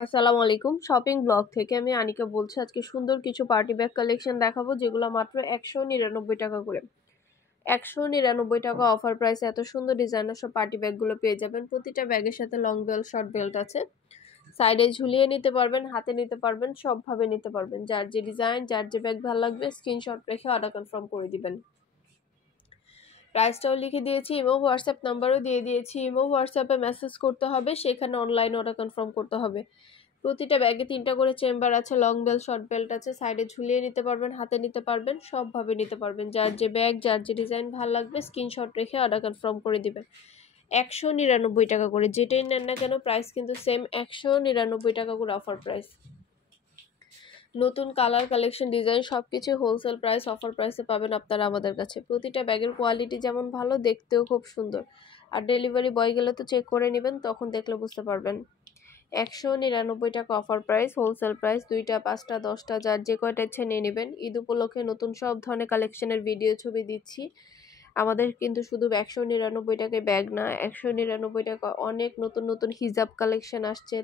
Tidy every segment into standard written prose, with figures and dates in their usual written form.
আসসালামু আলাইকুম। Shopping blog থেকে আমি আনিকা বলছি। আজকে সুন্দর কিছু পার্টি ব্যাগ কালেকশন দেখাবো যেগুলো মাত্র ১৯৯ টাকা করে। ১৯৯ টাকা অফার প্রাইসে এত সুন্দর ডিজাইনের সব পার্টি ব্যাগগুলো পেয়ে যাবেন। প্রতিটা ব্যাগের সাথে লং বেল্ট, শর্ট বেল্ট আছে। সাইডে ঝুলিয়ে নিতে পারবেন, হাতে নিতে পারবেন, সবভাবে নিতে পারবেন। যার যে ডিজাইন, যার যে ব্যাগ ভালো লাগবে স্ক্রিনশট রেখে অর্ডার কনফার্ম করে দিবেন। প্রাইসটাও লিখে দিয়েছি, ইমো হোয়াটসঅ্যাপ নাম্বারও দিয়ে দিয়েছি। ইমো হোয়াটসঅ্যাপে মেসেজ করতে হবে, সেখানে অনলাইন অর্ডার কনফার্ম করতে হবে। প্রতিটা ব্যাগে ৩টা করে চেম্বার আছে, লং বেল্ট, শর্ট বেল্ট আছে। সাইডে ঝুলিয়ে নিতে পারবেন, হাতে নিতে পারবেন, সবভাবে নিতে পারবেন। যার যে ব্যাগ, যার যে ডিজাইন ভালো লাগবে স্ক্রিনশট রেখে অর্ডার কনফার্ম করে দিবেন। ১৯৯ টাকা করে, যেটাই নেন না কেন প্রাইস কিন্তু সেম ১৯৯ টাকা করে অফার প্রাইস। নতুন কালার, কালেকশন, ডিজাইন সবকিছু হোলসেল প্রাইস, অফার প্রাইসে পাবেন আপনারা আমাদের কাছে। প্রতিটা ব্যাগের কোয়ালিটি যেমন ভালো, দেখতেও খুব সুন্দর। আর ডেলিভারি বয় গেলে তো চেক করে নেবেন, তখন দেখলে বুঝতে পারবেন। ১৯৯ টাকা অফার প্রাইস, হোলসেল প্রাইস। ২টা, ৫টা, 10টা যার যে কয়টা ইচ্ছে নিয়ে নেবেন। ঈদ উপলক্ষে নতুন সব ধরনের কালেকশনের ভিডিও ছবি দিচ্ছি। আমাদের কিন্তু শুধু ১৯৯ টাকায় ব্যাগ না, ১৯৯ টাকা অনেক নতুন নতুন হিজাব কালেকশন আসছে।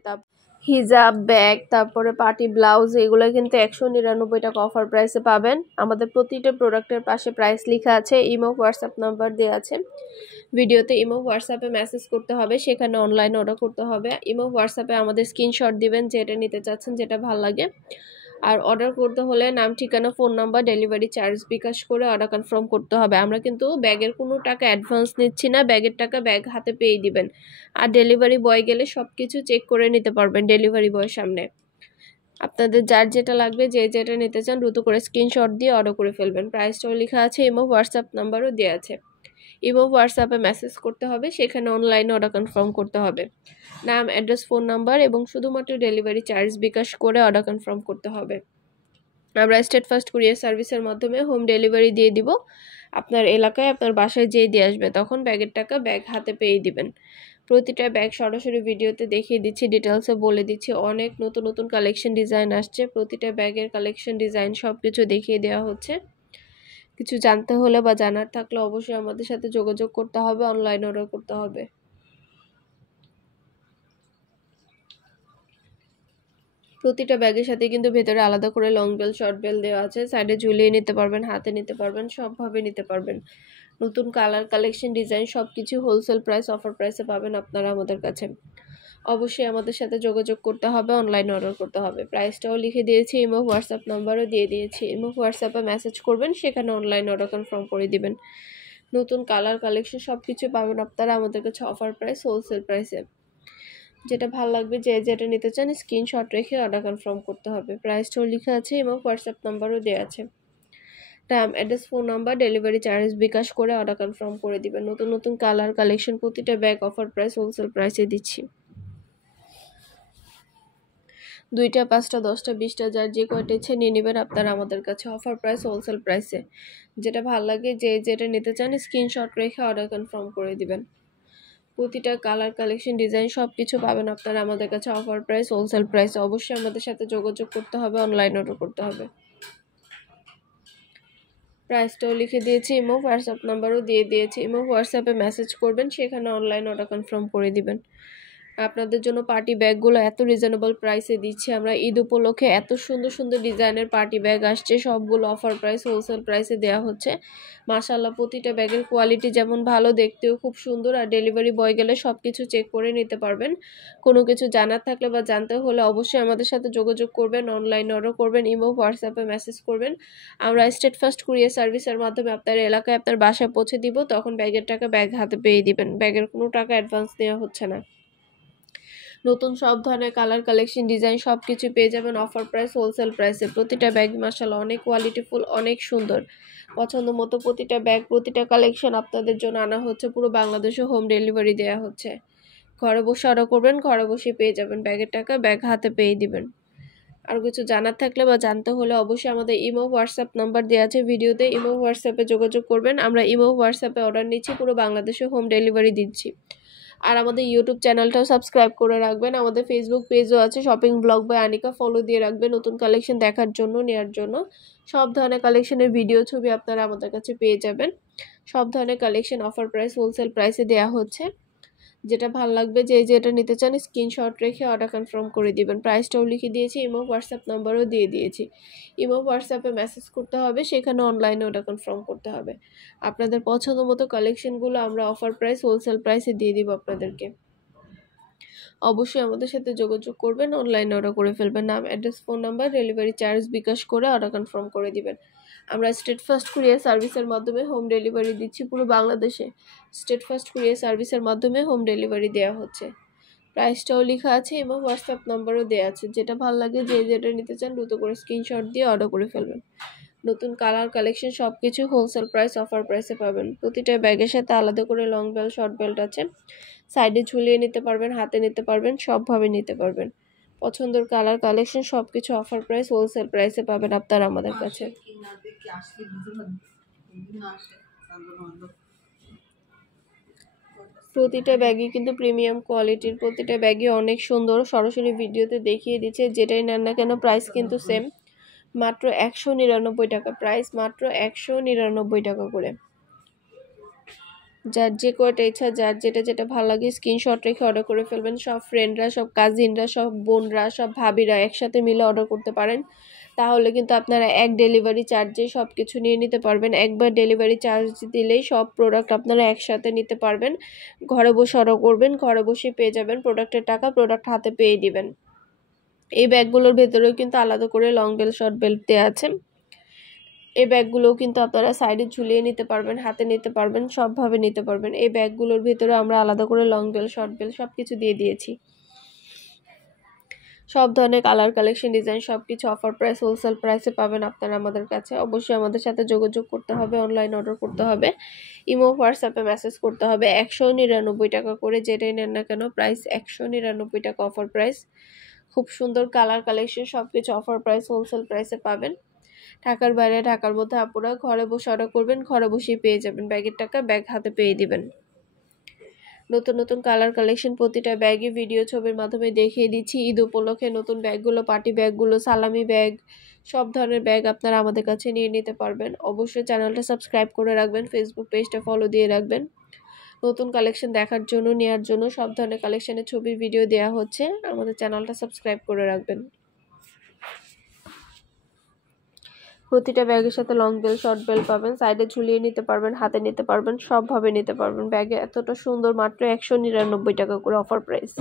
হিজাব, ব্যাগ, তারপরে পার্টি ব্লাউজ, এগুলো কিন্তু ১৯৯ টাকা অফার প্রাইসে পাবেন। আমাদের প্রতিটা প্রোডাক্টের পাশে প্রাইস লেখা আছে, ইমো হোয়াটসঅ্যাপ নাম্বার দেওয়া আছে। ভিডিওতে ইমো হোয়াটসঅ্যাপে মেসেজ করতে হবে, সেখানে অনলাইন অর্ডার করতে হবে। ইমো হোয়াটসঅ্যাপে আমাদের স্ক্রিনশট দিবেন যেটা নিতে চাচ্ছেন, যেটা ভালো লাগে। আর অর্ডার করতে হলে নাম, ঠিকানা, phone number, delivery charge bKash করে অর্ডার কনফার্ম করতে হবে। আমরা কিন্তু ব্যাগের কোনো টাকা অ্যাডভান্স নিচ্ছি না, ব্যাগের টাকা ব্যাগ হাতে পেয়ে দিবেন। আর ডেলিভারি বয় গেলে সব কিছু চেক করে নিতে পারবেন ডেলিভারি বয়ের সামনে। আপনাদের যার যেটা লাগবে, যে যেটা নিতে চান দ্রুত করে স্ক্রিনশট দিয়ে অর্ডার করে ফেলবেন। প্রাইসটাও লেখা আছে, ইমো হোয়াটসঅ্যাপ নাম্বারও দেওয়া আছে। ইমো হোয়াটসঅ্যাপে মেসেজ করতে হবে, সেখানে অনলাইনে অর্ডার কনফার্ম করতে হবে। নাম, অ্যাড্রেস, ফোন নাম্বার এবং শুধুমাত্র ডেলিভারি চার্জ বিকাশ করে অর্ডার কনফার্ম করতে হবে। আমরা স্টেট ফার্স্ট কুরিয়ার সার্ভিসের মাধ্যমে হোম ডেলিভারি দিয়ে দিব। আপনার এলাকায় আপনার বাসায় যেয়ে দিয়ে আসবে, তখন ব্যাগের টাকা ব্যাগ হাতে পেয়ে দিবেন। প্রতিটা ব্যাগ সরাসরি ভিডিওতে দেখিয়ে দিচ্ছি, ডিটেলসে বলে দিচ্ছি। অনেক নতুন নতুন কালেকশন ডিজাইন আসছে, প্রতিটা ব্যাগের কালেকশন ডিজাইন সব কিছু দেখিয়ে দেওয়া হচ্ছে। কিছু জানতে হলে বা জানার থাকলে অবশ্যই আমাদের সাথে যোগাযোগ করতে হবে, অনলাইন অর্ডার করতে হবে। প্রতিটা ব্যাগের সাথে কিন্তু ভেতরে আলাদা করে লং বেল, শর্ট বেল দেওয়া আছে। সাইডে ঝুলিয়ে নিতে পারবেন, হাতে নিতে পারবেন, সবভাবে নিতে পারবেন। নতুন কালার, কালেকশন, ডিজাইন সবকিছু হোলসেল প্রাইস, অফার প্রাইসে পাবেন আপনারা আমাদের কাছে। অবশ্যই আমাদের সাথে যোগাযোগ করতে হবে, অনলাইন অর্ডার করতে হবে। প্রাইসটাও লিখে দিয়েছি, ইমো হোয়াটসঅ্যাপ নাম্বারও দিয়ে দিয়েছি। ইমো হোয়াটসঅ্যাপে মেসেজ করবেন, সেখানে অনলাইন অর্ডার কনফার্ম করে দিবেন। নতুন কালার, কালেকশন সবকিছু পাবেন আপনারা আমাদের কাছে অফার প্রাইস, হোলসেল প্রাইসে। যেটা ভালো লাগবে, যে যেটা নিতে চান স্ক্রিনশট রেখে অর্ডার কনফার্ম করতে হবে। প্রাইসটাও লেখা আছে এবং হোয়াটসঅ্যাপ নাম্বারও দেওয়া আছে। নাম, address, phone number, delivery charge bKash করে অর্ডার কনফার্ম করে দিবেন। নতুন নতুন কালার, কালেকশন প্রতিটা ব্যাগ অফার প্রাইস, হোলসেল প্রাইসে দিচ্ছি। 2টা, 5টা, 10টা, 20টা যার যে কয়টা ইচ্ছে নিয়ে নেবেন আপনারা আমাদের কাছে অফার প্রাইস, হোলসেল প্রাইসে। যেটা ভালো লাগে, যে যেটা নিতে চান স্ক্রিনশট রেখে অর্ডার কনফার্ম করে দিবেন। প্রতিটা কালার, কালেকশন, ডিজাইন সবকিছু পাবেন আপনারা আমাদের কাছে অফার প্রাইস, হোলসেল প্রাইস। অবশ্যই আমাদের সাথে যোগাযোগ করতে হবে, অনলাইন অর্ডার করতে হবে। প্রাইসটাও লিখে দিয়েছি, ইমো হোয়াটসঅ্যাপ নাম্বারও দিয়ে দিয়েছি। ইমো হোয়াটসঅ্যাপে মেসেজ করবেন, সেখানে অনলাইন অর্ডার কনফার্ম করে দিবেন। আপনাদের জন্য পার্টি ব্যাগগুলো এত রিজনেবল প্রাইসে দিচ্ছি আমরা। ঈদ উপলক্ষে এত সুন্দর সুন্দর ডিজাইনের পার্টি ব্যাগ আসছে, সবগুলো অফার প্রাইস, হোলসেল প্রাইসে দেওয়া হচ্ছে। মাশাআল্লাহ, প্রতিটা ব্যাগের কোয়ালিটি যেমন ভালো, দেখতেও খুব সুন্দর। আর ডেলিভারি বয় গেলে সব কিছু চেক করে নিতে পারবেন। কোনো কিছু জানার থাকলে বা জানতে হলে অবশ্যই আমাদের সাথে যোগাযোগ করবেন, অনলাইন অর্ডার করবেন, ইমো হোয়াটসঅ্যাপে মেসেজ করবেন। আমরা স্টেট ফার্স্ট কুরিয়ার সার্ভিসের মাধ্যমে আপনার এলাকায় আপনার বাসায় পৌঁছে দিব, তখন ব্যাগের টাকা ব্যাগ হাতে পেয়ে দিবেন। ব্যাগের কোনো টাকা অ্যাডভান্স নেওয়া হচ্ছে না। নতুন সব ধরনের কালার, কালেকশন, ডিজাইন সবকিছু পেয়ে যাবেন অফার প্রাইস, হোলসেল প্রাইসে। প্রতিটা ব্যাগ মাশাআল্লাহ অনেক কোয়ালিটিফুল, অনেক সুন্দর। পছন্দ মতো প্রতিটা ব্যাগ, প্রতিটা কালেকশন আপনাদের জন্য আনা হচ্ছে। পুরো বাংলাদেশে হোম ডেলিভারি দেওয়া হচ্ছে। ঘরে বসে অর্ডার করবেন, ঘরে বসে পেয়ে যাবেন। ব্যাগের টাকা ব্যাগ হাতে পেয়ে দিবেন। আর কিছু জানার থাকলে বা জানতে হলে অবশ্যই আমাদের ইমো হোয়াটসঅ্যাপ নাম্বার দেওয়া আছে ভিডিওতে, ইমো হোয়াটসঅ্যাপে যোগাযোগ করবেন। আমরা ইমো হোয়াটসঅ্যাপে অর্ডার নিচ্ছি, পুরো বাংলাদেশে হোম ডেলিভারি দিচ্ছি। আর আমাদের ইউটিউব চ্যানেলটাও সাবস্ক্রাইব করে রাখবেন। আমাদের ফেসবুক পেজও আছে, shopping blog by Anika, follow দিয়ে রাখবেন নতুন কালেকশন দেখার জন্য, নেওয়ার জন্য। সব ধরনের কালেকশনের ভিডিও, ছবি আপনারা আমাদের কাছে পেয়ে যাবেন। সব ধরনের কালেকশন অফার প্রাইস, হোলসেল প্রাইসে দেওয়া হচ্ছে। যেটা ভালো লাগবে, যে যেটা নিতে চান স্ক্রিনশট রেখে অর্ডার কনফার্ম করে দিবেন। প্রাইসটাও লিখে দিয়েছি, ইমো হোয়াটসঅ্যাপ নাম্বারও দিয়ে দিয়েছি। ইমো হোয়াটসঅ্যাপে মেসেজ করতে হবে, সেখানে অনলাইনে অর্ডার কনফার্ম করতে হবে। আপনাদের পছন্দ মতো কালেকশনগুলো আমরা অফার প্রাইস, হোলসেল প্রাইসে দিয়ে দিব আপনাদেরকে। অবশ্যই আমাদের সাথে যোগাযোগ করবেন, অনলাইনে অর্ডার করে ফেলবেন। নাম, address, phone number, delivery charge bKash করে অর্ডার কনফার্ম করে দিবেন। আমরা স্টেট ফার্স্ট কুরিয়ার সার্ভিসের মাধ্যমে হোম ডেলিভারি দিচ্ছি পুরো বাংলাদেশে। স্টেট ফার্স্ট কুরিয়ার সার্ভিসের মাধ্যমে হোম ডেলিভারি দেওয়া হচ্ছে। প্রাইসটাও লেখা আছে এবং হোয়াটসঅ্যাপ নাম্বারও দেওয়া আছে। যেটা ভালো লাগে, যে যেটা নিতে চান দ্রুত করে স্ক্রিনশট দিয়ে অর্ডার করে ফেলবেন। নতুন কালার কালেকশন সব কিছু হোলসেল প্রাইস, অফার প্রাইসে পাবেন। প্রতিটা ব্যাগের সাথে আলাদা করে লং বেল্ট, শর্ট বেল্ট আছে। সাইডে ঝুলিয়ে নিতে পারবেন, হাতে নিতে পারবেন, সবভাবে নিতে পারবেন। পছন্দের কালার কালেকশন সব কিছু অফার প্রাইস, হোলসেল প্রাইসে পাবেন আপনারা আমাদের কাছে। প্রতিটা ব্যাগই কিন্তু প্রিমিয়াম কোয়ালিটির, প্রতিটা ব্যাগই অনেক সুন্দর। সরাসরি ভিডিওতে দেখিয়ে দিচ্ছে, যেটাই নেন না কেন প্রাইস কিন্তু সেম, মাত্র 199 টাকা। প্রাইস মাত্র 199 টাকা করে। যার যে কয়টা ইচ্ছা, যার যেটা ভালো লাগে স্ক্রিনশট রেখে অর্ডার করে ফেলবেন। সব ফ্রেন্ডরা, সব কাজিনরা, সব বোনরা, সব ভাবিরা একসাথে মিলে অর্ডার করতে পারেন। তাহলে কিন্তু আপনারা এক ডেলিভারি চার্জে সব কিছু নিয়ে নিতে পারবেন। একবার ডেলিভারি চার্জ দিলেই সব প্রোডাক্ট আপনারা একসাথে নিতে পারবেন। ঘরে বসে অর্ডার করবেন, ঘরে বসে পেয়ে যাবেন প্রোডাক্টের টাকা, প্রোডাক্ট হাতে পেয়ে দিবেন। এই ব্যাগগুলোর ভেতরেও কিন্তু আলাদা করে লং বেল্ট, শর্ট বেল্ট দেওয়া আছে। এই ব্যাগগুলোও কিন্তু আপনারা সাইডে ঝুলিয়ে নিতে পারবেন, হাতে নিতে পারবেন, সবভাবে নিতে পারবেন। এই ব্যাগগুলোর ভিতরে আমরা আলাদা করে লং বেল্ট, শর্ট বেল্ট সব কিছু দিয়ে দিয়েছি। সব ধরনের কালার কালেকশন, ডিজাইন সব কিছু অফার প্রাইস, হোলসেল প্রাইসে পাবেন আপনারা আমাদের কাছে। অবশ্যই আমাদের সাথে যোগাযোগ করতে হবে, অনলাইন অর্ডার করতে হবে, ইমো হোয়াটসঅ্যাপে মেসেজ করতে হবে। 199 টাকা করে, যেটাই নেন না কেন প্রাইস 199 টাকা অফার প্রাইস। খুব সুন্দর কালার কালেকশন সব কিছু অফার প্রাইস, হোলসেল প্রাইসে পাবেন। ঢাকার বাইরে, ঢাকার মধ্যে আপুরা ঘরে বসে অর্ডার করবেন, ঘরে বসেই পেয়ে যাবেন। ব্যাগের টাকা ব্যাগ হাতে পেয়ে দিবেন। নতুন নতুন কালার কালেকশন প্রতিটা ব্যাগে ভিডিও ছবির মাধ্যমে দেখিয়ে দিচ্ছি। ঈদ উপলক্ষে নতুন ব্যাগগুলো, পার্টি ব্যাগগুলো, সালামি ব্যাগ, সব ধরনের ব্যাগ আপনারা আমাদের কাছে নিয়ে নিতে পারবেন। অবশ্যই চ্যানেলটা সাবস্ক্রাইব করে রাখবেন, ফেসবুক পেজটা ফলো দিয়ে রাখবেন। নতুন কালেকশন দেখার জন্য, নেওয়ার জন্য সব ধরনের কালেকশনের ছবির ভিডিও দেওয়া হচ্ছে। আমাদের চ্যানেলটা সাবস্ক্রাইব করে রাখবেন। প্রতিটা ব্যাগের সাথে লং বেল্ট, শর্ট বেল্ট পাবেন। সাইডে ঝুলিয়ে নিতে পারবেন, হাতে নিতে পারবেন, সবভাবে নিতে পারবেন। ব্যাগে এতটা সুন্দর, মাত্র 199 টাকা করে অফার প্রাইস।